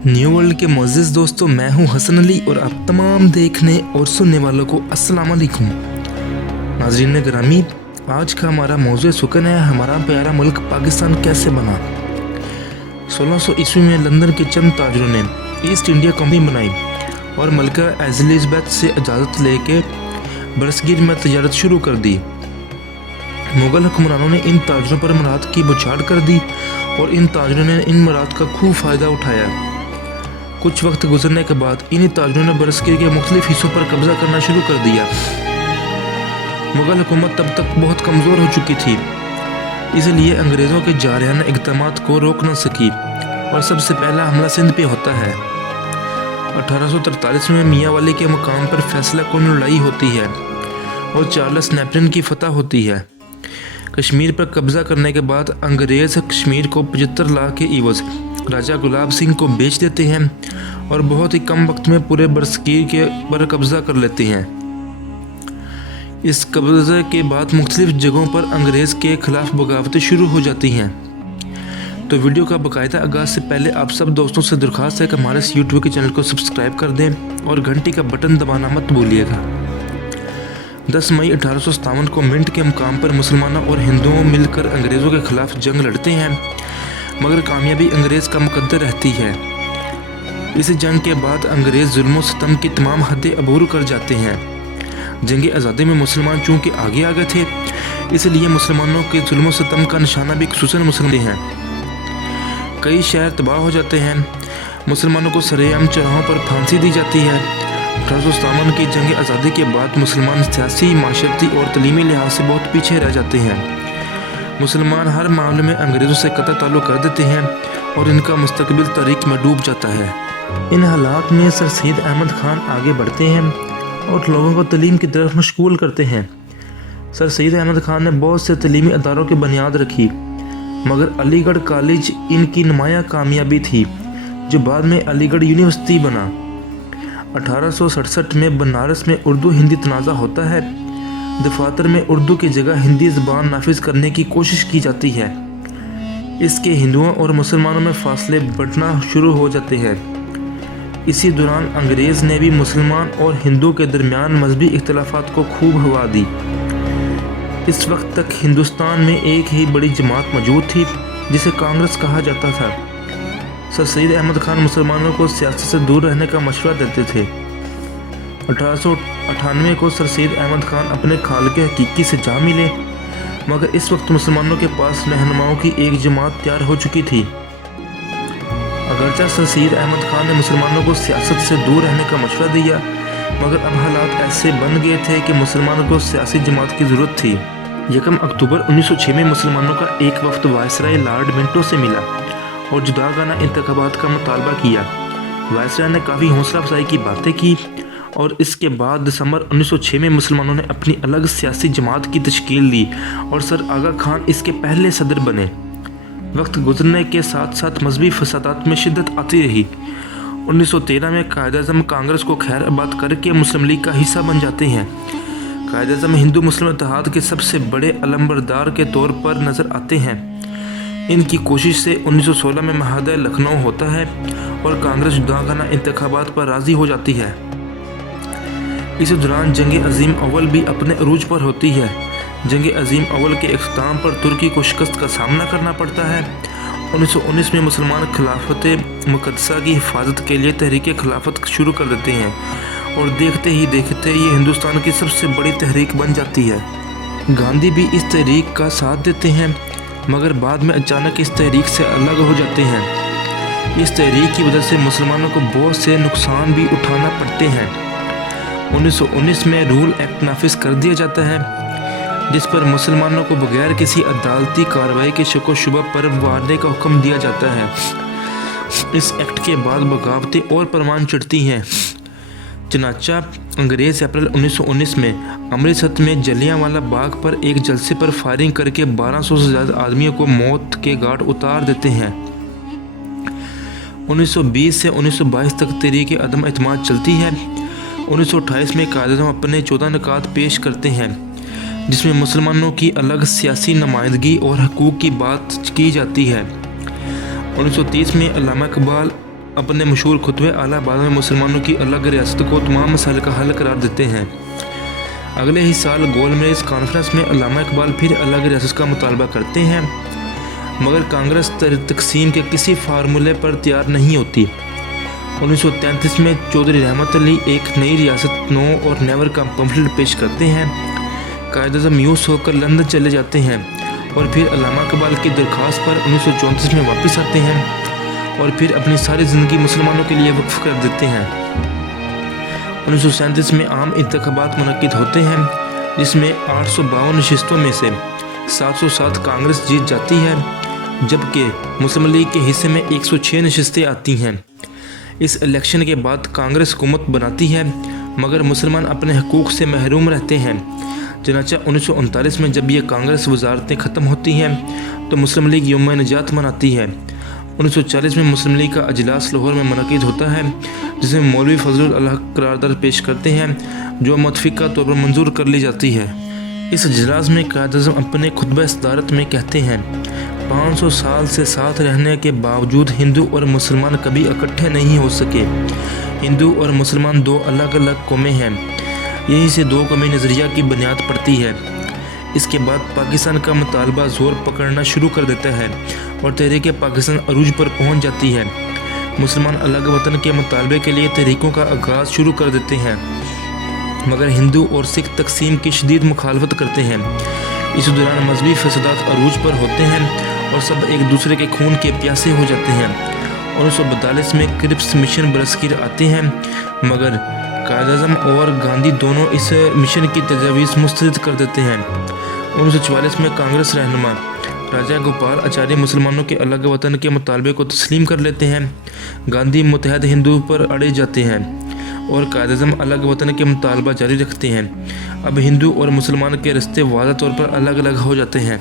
New world के मुअज़्ज़िज़ दोस्तों, मैं हूं हसन अली और आप तमाम देखने और सुनने वालों को अस्सलाम वालेकुम। नाज़रीन गिरामी, आज का हमारा मौज़ूअ सुकन है हमारा प्यारा मुल्क पाकिस्तान कैसे बना। 1600 ईस्वी में लंदन के चंद ताजरों ने ईस्ट इंडिया कंपनी बनाई और मलका एलिज़ाबेथ से इजाज़त लेके बरसगीर में तजारत शुरू कर दी। मुग़ल हुक्मरानों ने इन ताजरों पर मराहत की बौछार कर दी और इन ताजरों ने इन मराहत का खूब फ़ायदा उठाया। कुछ वक्त गुजरने के बाद इन ताजरों ने बरसगीर के मुख्तलिफ हिस्सों पर कब्ज़ा करना शुरू कर दिया। मुग़ल हुकूमत तब तक बहुत कमज़ोर हो चुकी थी, इसलिए अंग्रेज़ों के जारहाना इक़दामात को रोक न सकी और सबसे पहला हमला सिंध पे होता है। 1843 में मियांवाली के मुकाम पर फैसला कुन लड़ाई होती है और चार्ल्स नेपोलियन की फतह होती है। कश्मीर पर कब्ज़ा करने के बाद अंग्रेज़ कश्मीर को 75 लाख के इवज़ राजा गुलाब सिंह को बेच देते हैं और बहुत ही कम वक्त में पूरे बरसगीर के पर कब्ज़ा कर लेते हैं। इस कब्ज़े के बाद मुख्तलिफ जगहों पर अंग्रेज़ के ख़िलाफ़ बगावतें शुरू हो जाती हैं। तो वीडियो का बाकायदा आगाज़ से पहले आप सब दोस्तों से दरख्वास्त है कि हमारे इस यूट्यूब के चैनल को सब्सक्राइब कर दें और घंटी का बटन दबाना मत भूलिएगा। 10 मई 1857 को मिंट के मुकाम पर मुसलमानों और हिंदुओं मिलकर अंग्रेज़ों के ख़िलाफ़ जंग लड़ते हैं, मगर कामयाबी अंग्रेज़ का मुकद्दर रहती है। इस जंग के बाद अंग्रेज़ जुल्म सितम की तमाम हदें अबूर कर जाते हैं। जंग आज़ादी में मुसलमान चूँकि आगे आ गए थे, इसलिए मुसलमानों के जुल्म सितम का निशाना भी खुसूसन मुसलमान हैं। कई शहर तबाह हो जाते हैं। मुसलमानों को सरेआम चौराहों पर फांसी दी जाती है। 1857 की जंग आज़ादी के बाद मुसलमान सियासी, माशरती और तलीमी लिहाज से बहुत पीछे रह जाते हैं। मुसलमान हर मामले में अंग्रेज़ों से कतई ताल्लुक़ कर देते हैं और इनका मुस्तकबिल तारीख में डूब जाता है। इन हालात में सर सैयद अहमद ख़ान आगे बढ़ते हैं और लोगों को तलीम की तरफ मशगूल करते हैं। सर सैयद अहमद ख़ान ने बहुत से तलीमी अदारों की बुनियाद रखी, मगर अलीगढ़ कॉलेज इनकी नुमायाँ कामयाबी थी, जो बाद में अलीगढ़ यूनिवर्सिटी बना। 1867 में बनारस में उर्दू हिंदी तनाज़ा होता है। दफातर में उर्दू की जगह हिंदी ज़बान नाफिज करने की कोशिश की जाती है। इसके हिंदुओं और मुसलमानों में फासले बढ़ना शुरू हो जाते हैं। इसी दौरान अंग्रेज़ ने भी मुसलमान और हिंदू के दरमियान मजहबी इख्तिलाफात को खूब हवा दी। इस वक्त तक हिंदुस्तान में एक ही बड़ी जमात मौजूद थी, जिसे कांग्रेस कहा जाता था। सर सैयद अहमद ख़ान मुसलमानों को सियासत से दूर रहने का मशवरा देते थे। 1898 को सर सैयद अहमद ख़ान अपने खालिक़े हकीकी से जा मिले, मगर इस वक्त मुसलमानों के पास रहनुमाओं की एक जमात तैयार हो चुकी थी। अगरचे सर सैयद अहमद ख़ान ने मुसलमानों को सियासत से दूर रहने का मशवरा दिया, मगर अब हालात ऐसे बन गए थे कि मुसलमानों को सियासी जमात की ज़रूरत थी। 1 अक्टूबर 1906 में मुसलमानों का एक वफ्द वायसराय लॉर्ड मिंटो से मिला और जुदागाना इंतखाबात का मुतालबा किया। वायसराय ने काफ़ी हौसला अफजाई की बातें की और इसके बाद दिसंबर 1906 में मुसलमानों ने अपनी अलग सियासी जमात की तश्कील दी और सर आगा खान इसके पहले सदर बने। वक्त गुजरने के साथ साथ मजहबी फसादात में शिद्दत आती रही। 1913 में कायद-ए-आज़म कांग्रेस को खैर आबाद करके मुस्लिम लीग का हिस्सा बन जाते हैं। कायद-ए-आज़म हिंदू मुस्लिम इत्तेहाद के सबसे बड़े अलमबरदार के तौर पर नज़र आते हैं। इनकी कोशिश से 1916 में महादा लखनऊ होता है और कांग्रेस जुदागाना इंतखाबात पर राज़ी हो जाती है। इस दौरान जंग अज़ीम अव्वल भी अपने अरूज पर होती है। जंग अज़ीम अव्वल के इख्तिताम पर तुर्की को शिकस्त का सामना करना पड़ता है। 1919 में मुसलमान खिलाफत मुक़द्दसा की हिफाजत के लिए तहरीक खिलाफत शुरू कर देते हैं और देखते ही देखते ये हिंदुस्तान की सबसे बड़ी तहरीक बन जाती है। गांधी भी इस तहरीक का साथ देते हैं, मगर बाद में अचानक इस तहरीक से अलग हो जाते हैं। इस तहरीक की वजह से मुसलमानों को बहुत से नुकसान भी उठाना पड़ते हैं। 1919 में रूल एक्ट नाफिज कर दिया जाता है, जिस पर मुसलमानों को बगैर किसी अदालती कार्रवाई के शक व शुबा पर मारने का हुक्म दिया जाता है। इस एक्ट के बाद बगावतें और परवान चढ़ती हैं। चनाचा अंग्रेज़ अप्रैल 1919 में अमृतसर में जलियांवाला बाग पर एक जलसे पर फायरिंग करके 1200 से ज़्यादा आदमियों को मौत के घाट उतार देते हैं। 1920 से 1922 तक तहरीक अदम एतमाद चलती है। 1928 में कायद-ए-आज़म अपने 14 निकात पेश करते हैं, जिसमें मुसलमानों की अलग सियासी नुमाइंदगी और हकूक़ की बात की जाती है। 1930 में अल्लामा इकबाल अपने मशहूर खुतबे आला बाद में मुसलमानों की अलग रियासत को तमाम मसाइल का हल करार देते हैं। अगले ही साल गोलमेज कॉन्फ्रेंस में अल्लामा इकबाल फिर अलग रियासत का मुतालबा करते हैं, मगर कांग्रेस तकसीम के किसी फार्मूले पर तैयार नहीं होती। 1933 में चौधरी रहमत अली एक नई रियासत नो और नेवर का पम्फलेट पेश करते हैं। कायद-ए-आज़म मायूस होकर लंदन चले जाते हैं और फिर अल्लामा इकबाल की दरख्वास्त पर 1934 में वापस आते हैं और फिर अपनी सारी ज़िंदगी मुसलमानों के लिए वक्फ कर देते हैं। 1937 में आम इंतखाबात मुनक्किद होते हैं, जिसमें 852 नशिस्तों में से 707 कांग्रेस जीत जाती है, जबकि मुस्लिम लीग के हिस्से में 106 नशिस्तें आती हैं। इस इलेक्शन के बाद कांग्रेस हुकूमत बनाती है, मगर मुसलमान अपने हकूक़ से महरूम रहते हैं। चनाचा 1939 में जब ये कांग्रेस वजारतें ख़त्म होती हैं तो मुस्लिम लीग यौम निजात मनाती है। 1940 में मुस्लिम लीग का अजलास लाहौर में मुनक़िद होता है, जिसमें मौलवी फजलुल अल हक करारदाद पेश करते हैं, जो मुतफ़िक़ा तौर पर मंजूर कर ली जाती है। इस अजलास में कायद-ए-आज़म अपने खुतबा सदारत में कहते हैं, 500 साल से साथ रहने के बावजूद हिंदू और मुसलमान कभी इकट्ठे नहीं हो सके। हिंदू और मुसलमान दो अलग अलग कौमें हैं, यहीं से दो कौमी नज़रिया की बुनियाद पड़ती है। इसके बाद पाकिस्तान का मुतालबा ज़ोर पकड़ना शुरू कर देता है और तहरीक पाकिस्तान अरूज पर पहुंच जाती है। मुसलमान अलग वतन के मुतालबे के लिए तहरीकों का आगाज़ शुरू कर देते हैं, मगर हिंदू और सिख तकसीम की शदीद मुखालफत करते हैं। इस दौरान मजहबी फसादात अरूज पर होते हैं और सब एक दूसरे के खून के प्यासे हो जाते हैं। 1942 में क्रिप्स मिशन बरसगीर आते हैं, मगर कायद-ए-आज़म और गांधी दोनों इस मिशन की तजवीज़ मुस्तरद कर देते हैं। 1944 में कांग्रेस रहनुमा राजा गोपाल आचार्य मुसलमानों के अलग वतन के मुतालबे को तस्लीम कर लेते हैं। गांधी मुत्तहद हिंदू पर अड़े जाते हैं और कायद-ए-आज़म अलग वतन के मुतालबा जारी रखते हैं। अब हिंदू और मुसलमान के रिश्ते वाज़ेह तौर पर अलग अलग हो जाते हैं।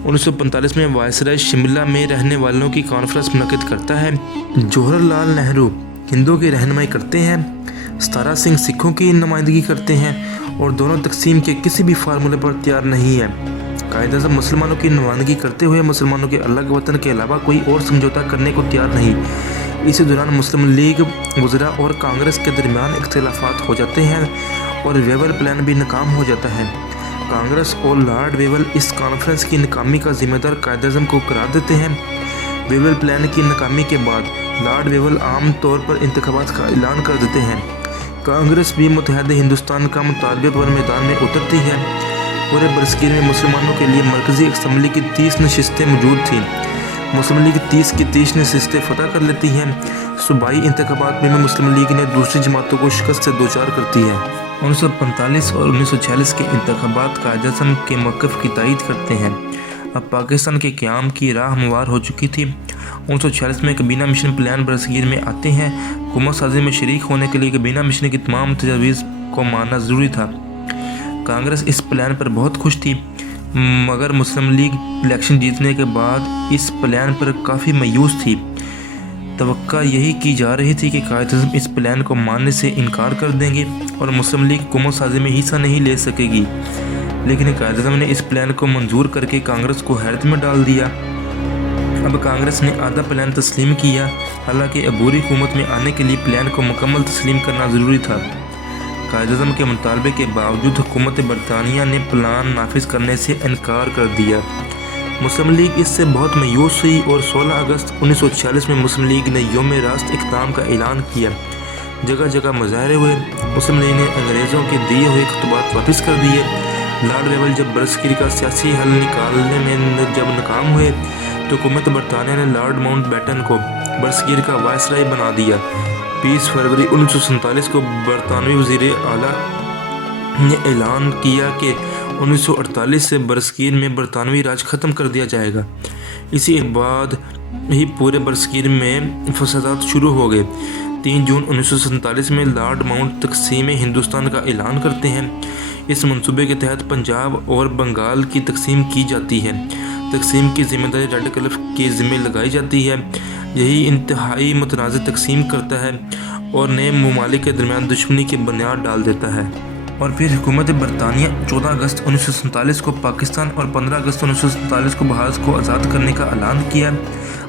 1945 में वायसराय शिमला में रहने वालों की कॉन्फ्रेंस मुनक़िद करता है। जवाहरलाल नेहरू हिंदुओं की रहनुमाई करते हैं, सतारा सिंह सिखों की नुमाइंदगी करते हैं और दोनों तकसीम के किसी भी फार्मूले पर तैयार नहीं है। कायद-ए-आज़म मुसलमानों की नुमाइंदगी करते हुए मुसलमानों के अलग वतन के अलावा कोई और समझौता करने को तैयार नहीं। इसी दौरान मुस्लिम लीग वज़रा और कांग्रेस के दरमियान इख्तिलाफात हो जाते हैं और वेवल प्लान भी नाकाम हो जाता है। कांग्रेस और लॉर्ड वेवल इस कॉन्फ्रेंस की नाकामी का जिम्मेदार कायद-ए-आज़म को करार देते हैं। वेवल प्लान की नाकामी के बाद लॉर्ड वेवल आम तौर पर इंतखाबात का ऐलान कर देते हैं। कांग्रेस भी मुत्तहद हिंदुस्तान का मुतालबे पर मैदान में उतरती है। पूरे बरसगीर में मुसलमानों के लिए मरकज़ी असम्बली की 30 नशिस्तें मौजूद थीं। मुस्लिम लीग 30 की 30 नशिस्तें फ़तह कर लेती हैं। सूबाई इंतखाबात में मुस्लिम लीग ने दूसरी जमातों को शिकस्त से दो चार करती है। 1945 और 1946 के इंतखाबात कायद-ए-आज़म के मौक़िफ़ की तायीद करते हैं। अब पाकिस्तान के क़याम की राह हमवार हो चुकी थी। 1946 में कबीना मिशन प्लान बरसगीर में आते हैं। हुकूमत साजी में शरीक होने के लिए कबीना मिशन की तमाम तजवीज़ को मानना ज़रूरी था। कांग्रेस इस प्लान पर बहुत खुश थी, मगर मुस्लिम लीग इलेक्शन जीतने के बाद इस प्लान पर काफ़ी मायूस थी। तवक्का यही की जा रही थी कि कायद-ए-आज़म इस प्लान को मानने से इनकार कर देंगे और मुस्लिम लीग हुकूमत साजी में हिस्सा नहीं ले सकेगी, लेकिन कायद-ए-आज़म ने इस प्लान को मंजूर करके कांग्रेस को हैरत में डाल दिया। अब कांग्रेस ने आधा प्लान तस्लीम किया, हालांकि अबूरी हुकूमत में आने के लिए प्लान को मुकम्मल तस्लीम करना ज़रूरी था। कायद-ए-आज़म के मुतालबे के बावजूद हुकूमत बरतानिया ने प्लान नाफिज करने से इनकार कर दिया। मुस्लिम लीग इससे बहुत मायूस हुई और 16 अगस्त 1946 में मुस्लिम लीग ने यौम रास्त इक़दाम का ऐलान किया। जगह जगह मुजाहरे हुए। मुस्लिम लीग ने अंग्रेज़ों के दिए हुए खुतबात वापस कर दिए। लॉर्ड वेवल जब बरसगीर का सियासी हल निकालने में जब नाकाम हुए तो हुकूमत बरतानिया ने लॉर्ड माउंटबेटन को बरसगीर का वायसराय बना दिया। 20 फरवरी 1947 को बरतानवी वज़ीर आला ने ऐलान किया कि 1948 से बरसगीर में बरतानवी राज ख़त्म कर दिया जाएगा। इसी बाद ही पूरे बरसगीर में फसादात शुरू हो गए। 3 जून 1947 में लॉर्ड माउंट तकसीम हिंदुस्तान का ऐलान करते हैं। इस मंसूबे के तहत पंजाब और बंगाल की तकसीम की जाती है। तकसीम की जिम्मेदारी रेड क्लिफ के ज़िम्मे लगाई जाती है। यही इंतहाई मुतनाज़ तकसीम करता है और नए ममालिक के दरमियान दुश्मनी की बुनियाद डाल देता है। اور پھر حکومت برطانیہ 14 اگست 1947 کو پاکستان اور 15 اگست 1947 کو بھارت کو آزاد کرنے کا اعلان کیا۔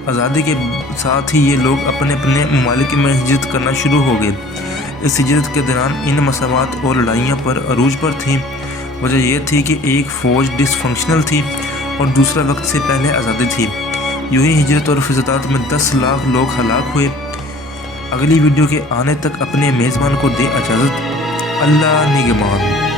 آزادی کے ساتھ ہی یہ لوگ اپنے اپنے ممالک میں ہجرت کرنا شروع ہو گئے۔ اس ہجرت کے دوران ان مساوات اور لڑائیاں پر عروج پر تھیں۔ وجہ یہ تھی کہ ایک فوج ڈس فنکشنل تھی اور دوسرا وقت سے پہلے آزادی تھی۔ یوں ہی ہجرت اور فسادات میں 10 لاکھ لوگ ہلاک ہوئے۔ اگلی ویڈیو کے آنے تک اپنے میزبان کو دے اجازت۔ اللہ نگہبان۔